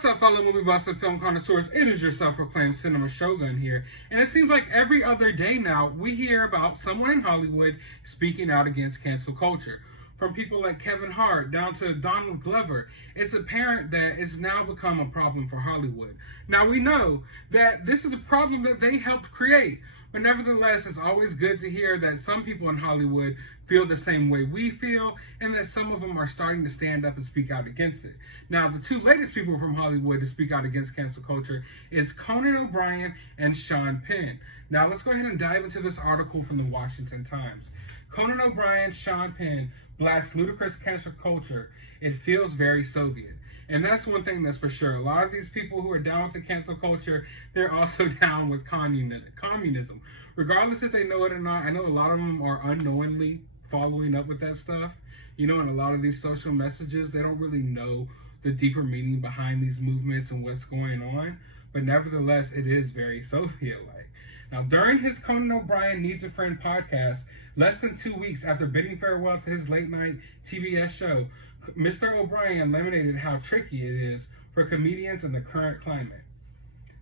What's up, fellow movie buffs and film connoisseurs? It is your self-proclaimed cinema shogun here, and it seems like every other day now we hear about someone in Hollywood speaking out against cancel culture. From people like Kevin Hart down to Donald Glover, it's apparent that it's now become a problem for Hollywood. Now we know that this is a problem that they helped create, but nevertheless, it's always good to hear that some people in Hollywood feel the same way we feel, and that some of them are starting to stand up and speak out against it. Now, the two latest people from Hollywood to speak out against cancel culture is Conan O'Brien and Sean Penn. Now, let's go ahead and dive into this article from the Washington Times. Conan O'Brien, Sean Penn blast ludicrous cancel culture. It feels very Soviet. And that's one thing that's for sure. A lot of these people who are down with the cancel culture, they're also down with communism. Regardless if they know it or not, I know a lot of them are unknowingly following up with that stuff. You know, and a lot of these social messages, they don't really know the deeper meaning behind these movements and what's going on. But nevertheless, it is very Soviet-like. Now, during his Conan O'Brien Needs a Friend podcast, less than 2 weeks after bidding farewell to his late-night TBS show, Mr. O'Brien lamented how tricky it is for comedians in the current climate.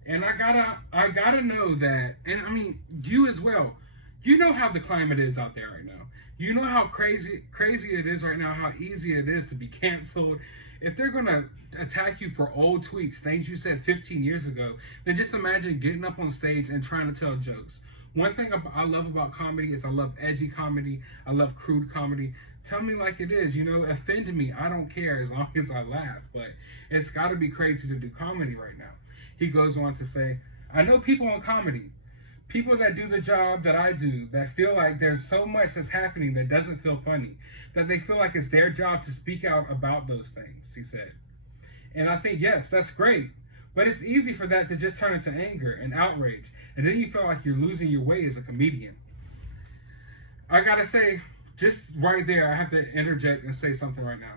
And I gotta know that, and I mean, you as well, you know how the climate is out there right now. You know how crazy it is right now, how easy it is to be canceled. If they're gonna attack you for old tweets, things you said 15 years ago, then just imagine getting up on stage and trying to tell jokes. One thing I love about comedy is I love edgy comedy. I love crude comedy. Tell me like it is, you know, offend me. I don't care as long as I laugh. But it's got to be crazy to do comedy right now. He goes on to say, I know people in comedy, people that do the job that I do, that feel like there's so much that's happening that doesn't feel funny, that they feel like it's their job to speak out about those things, he said. And I think, yes, that's great. But it's easy for that to just turn into anger and outrage. And then you feel like you're losing your way as a comedian. I gotta say, just right there, I have to interject and say something right now.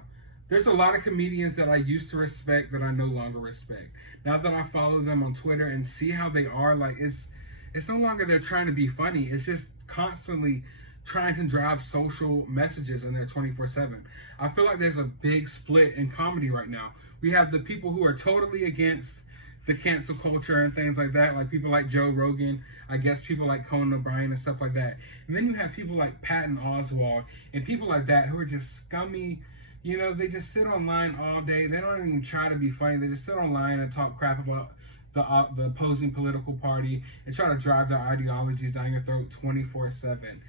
There's a lot of comedians that I used to respect that I no longer respect. Now that I follow them on Twitter and see how they are, like it's no longer they're trying to be funny. It's just constantly trying to drive social messages in there 24/7. I feel like there's a big split in comedy right now. We have the people who are totally against the cancel culture and things like that, like people like Joe Rogan, I guess people like Conan O'Brien and stuff like that. And then you have people like Patton Oswalt and people like that who are just scummy. You know, they just sit online all day. They don't even try to be funny. They just sit online and talk crap about the opposing political party and try to drive their ideologies down your throat 24/7.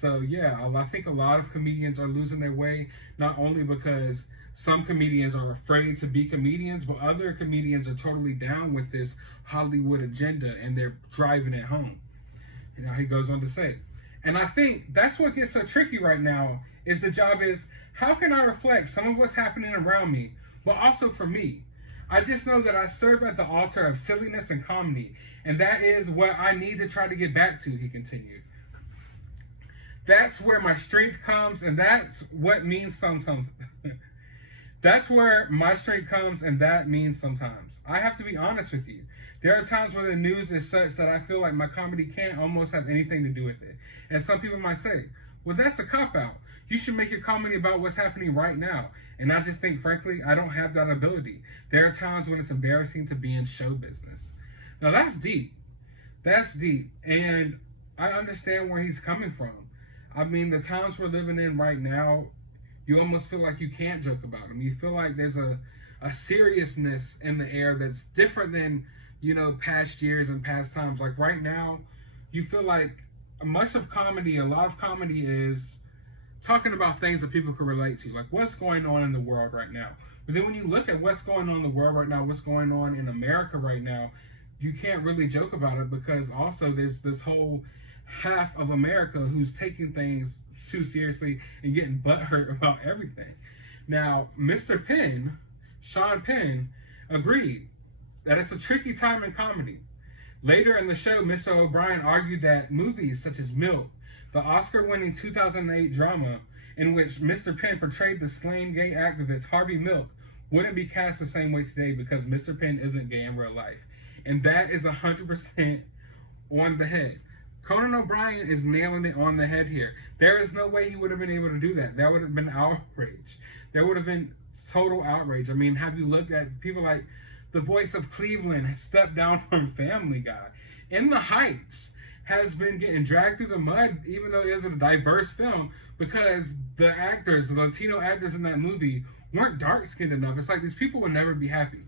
So yeah, I think a lot of comedians are losing their way, not only because some comedians are afraid to be comedians, but other comedians are totally down with this Hollywood agenda and they're driving it home. You know, he goes on to say, and I think that's what gets so tricky right now is the job is, how can I reflect some of what's happening around me, but also for me? I just know that I serve at the altar of silliness and comedy, and that is what I need to try to get back to, he continued. That's where my strength comes, and that's what means sometimes. That's where my strength comes, and that means sometimes. I have to be honest with you. There are times where the news is such that I feel like my comedy can't almost have anything to do with it. And some people might say, well, that's a cop-out. You should make your comedy about what's happening right now. And I just think, frankly, I don't have that ability. There are times when it's embarrassing to be in show business. Now, that's deep. That's deep. And I understand where he's coming from. I mean, the times we're living in right now, you almost feel like you can't joke about them. You feel like there's a seriousness in the air that's different than, you know, past years and past times. Like right now, you feel like much of comedy, a lot of comedy is talking about things that people can relate to, like what's going on in the world right now. But then when you look at what's going on in the world right now, what's going on in America right now, you can't really joke about it because also there's this whole half of America who's taking things too seriously and getting butthurt about everything. Now, Mr. Penn, Sean Penn, agreed that it's a tricky time in comedy. Later in the show, Mr. O'Brien argued that movies such as Milk, the Oscar-winning 2008 drama in which Mr. Penn portrayed the slain gay activist Harvey Milk, wouldn't be cast the same way today because Mr. Penn isn't gay in real life. And that is 100% on the head. Conan O'Brien is nailing it on the head here. There is no way he would have been able to do that. That would have been outrage. There would have been total outrage. I mean, have you looked at people like The voice of Cleveland has stepped down from Family Guy. In the Heights has been getting dragged through the mud, even though it is a diverse film, because the actors, the Latino actors in that movie, weren't dark skinned enough. It's like these people will never be happy.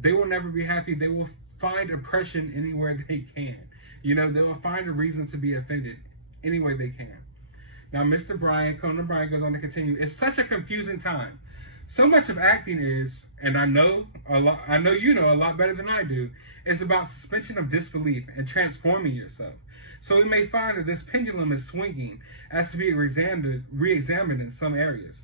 They will never be happy. They will find oppression anywhere they can. You know, they will find a reason to be offended any way they can. Now, Mr. Bryan, Conan O'Brien goes on to continue. It's such a confusing time. So much of acting is, and I know you know a lot better than I do, is about suspension of disbelief and transforming yourself. So we may find that this pendulum is swinging as to be re-examined in some areas.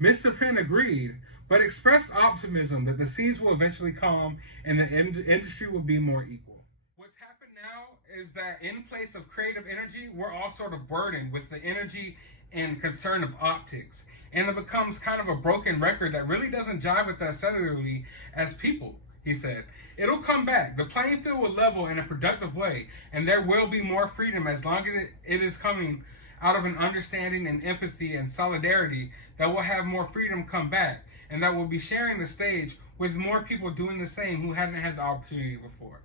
Mr. Penn agreed, but expressed optimism that the seas will eventually calm and the industry will be more equal. What's happened now is that in place of creative energy, we're all sort of burdened with the energy and concern of optics. And it becomes kind of a broken record that really doesn't jive with us cellularly as people, he said. It'll come back. The playing field will level in a productive way, and there will be more freedom as long as it is coming out of an understanding and empathy and solidarity that will have more freedom come back, and that will be sharing the stage with more people doing the same who haven't had the opportunity before.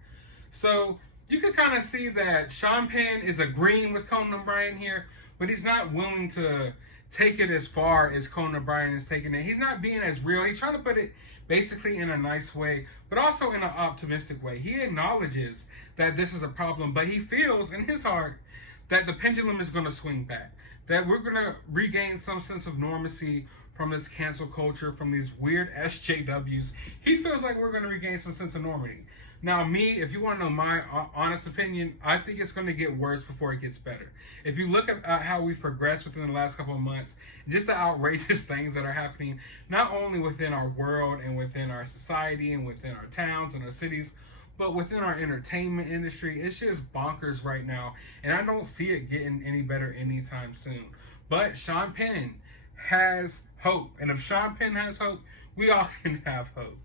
So you can kind of see that Sean Penn is agreeing with Conan O'Brien here, but he's not willing to take it as far as Conan O'Brien is taking it. He's not being as real. He's trying to put it basically in a nice way, but also in an optimistic way. He acknowledges that this is a problem, but he feels in his heart that the pendulum is going to swing back, that we're going to regain some sense of normalcy from this cancel culture, from these weird SJWs. He feels like we're going to regain some sense of normality. Now, me, if you want to know my honest opinion, I think it's going to get worse before it gets better. If you look at how we've progressed within the last couple of months, just the outrageous things that are happening, not only within our world and within our society and within our towns and our cities, but within our entertainment industry, it's just bonkers right now. And I don't see it getting any better anytime soon. But Sean Penn has hope. And if Sean Penn has hope, we all can have hope.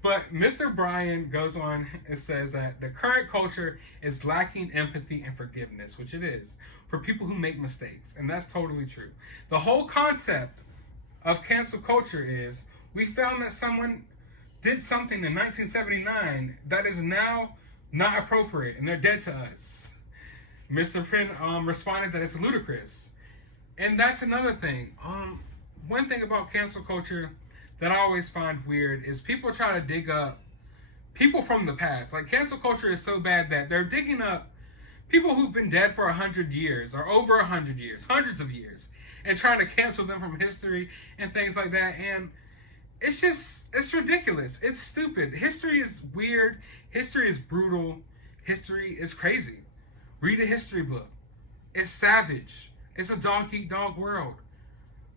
But Mr. Bryan goes on and says that the current culture is lacking empathy and forgiveness, which it is, for people who make mistakes. And that's totally true. The whole concept of cancel culture is we found that someone did something in 1979 that is now not appropriate, and they're dead to us. Mr. Penn responded that it's ludicrous. And that's another thing. One thing about cancel culture that I always find weird is people try to dig up people from the past. Like, cancel culture is so bad that they're digging up people who've been dead for 100 years or over 100 years, hundreds of years, and trying to cancel them from history and things like that. And it's ridiculous. It's stupid. History is weird. History is brutal. History is crazy. Read a history book. It's savage. It's a dog-eat-dog world.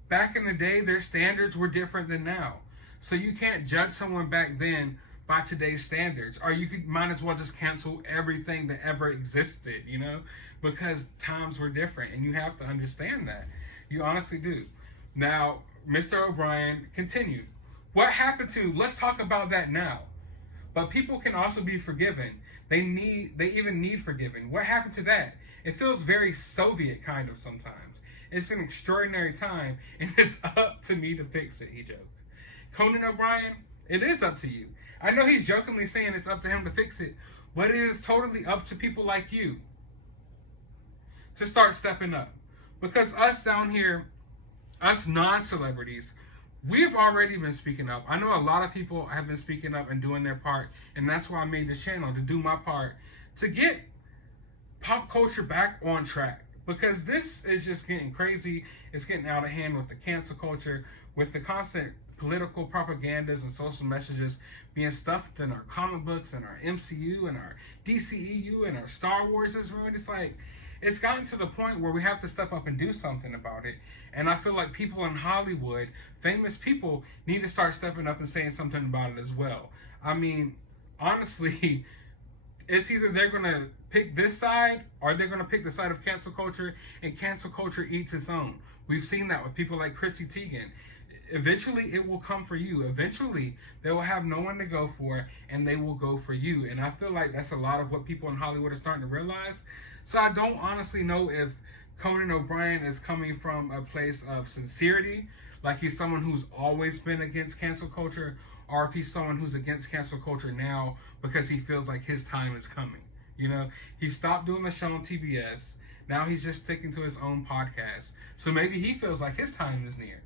Back in the day, their standards were different than now. So you can't judge someone back then by today's standards. Or you might as well just cancel everything that ever existed, you know? Because times were different, and you have to understand that. You honestly do. Now, Mr. O'Brien continued. What happened to, let's talk about that now. But people can also be forgiven. They even need forgiving. What happened to that? It feels very Soviet kind of sometimes. It's an extraordinary time, and it's up to me to fix it, he joked. Conan O'Brien, it is up to you. I know he's jokingly saying it's up to him to fix it, but it is totally up to people like you to start stepping up. Because us down here, us non-celebrities, we've already been speaking up. I know a lot of people have been speaking up and doing their part, and that's why I made this channel, to do my part, to get pop culture back on track. Because this is just getting crazy. It's getting out of hand with the cancel culture, with the constant political propagandas and social messages being stuffed in our comic books and our MCU and our DCEU and our Star Wars is ruined. It's like, it's gotten to the point where we have to step up and do something about it. And I feel like people in Hollywood, famous people, need to start stepping up and saying something about it as well. I mean, honestly, it's either they're going to pick this side or they're going to pick the side of cancel culture, and cancel culture eats its own. We've seen that with people like Chrissy Teigen. Eventually, it will come for you. Eventually, they will have no one to go for, and they will go for you. And I feel like that's a lot of what people in Hollywood are starting to realize. So I don't honestly know if Conan O'Brien is coming from a place of sincerity, like he's someone who's always been against cancel culture, or if he's someone who's against cancel culture now because he feels like his time is coming. You know, he stopped doing the show on TBS. Now he's just sticking to his own podcast. So maybe he feels like his time is near.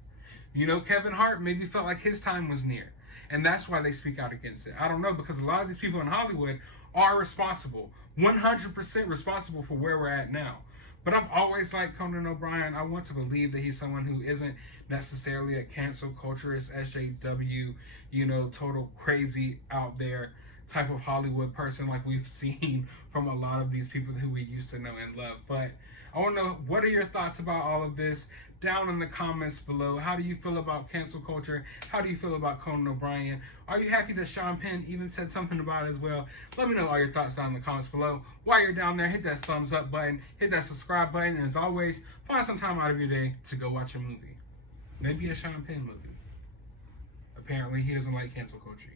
You know, Kevin Hart maybe felt like his time was near. And that's why they speak out against it. I don't know, because a lot of these people in Hollywood are responsible, 100% responsible for where we're at now. But I've always liked Conan O'Brien. I want to believe that he's someone who isn't necessarily a cancel culturist, SJW, you know, total crazy out there type of Hollywood person like we've seen from a lot of these people who we used to know and love. But I want to know, what are your thoughts about all of this? Down in the comments below. How do you feel about cancel culture? How do you feel about Conan O'Brien? Are you happy that Sean Penn even said something about it as well? Let me know all your thoughts down in the comments below. While you're down there, hit that thumbs up button, hit that subscribe button, and as always, find some time out of your day to go watch a movie. Maybe a Sean Penn movie. Apparently, he doesn't like cancel culture.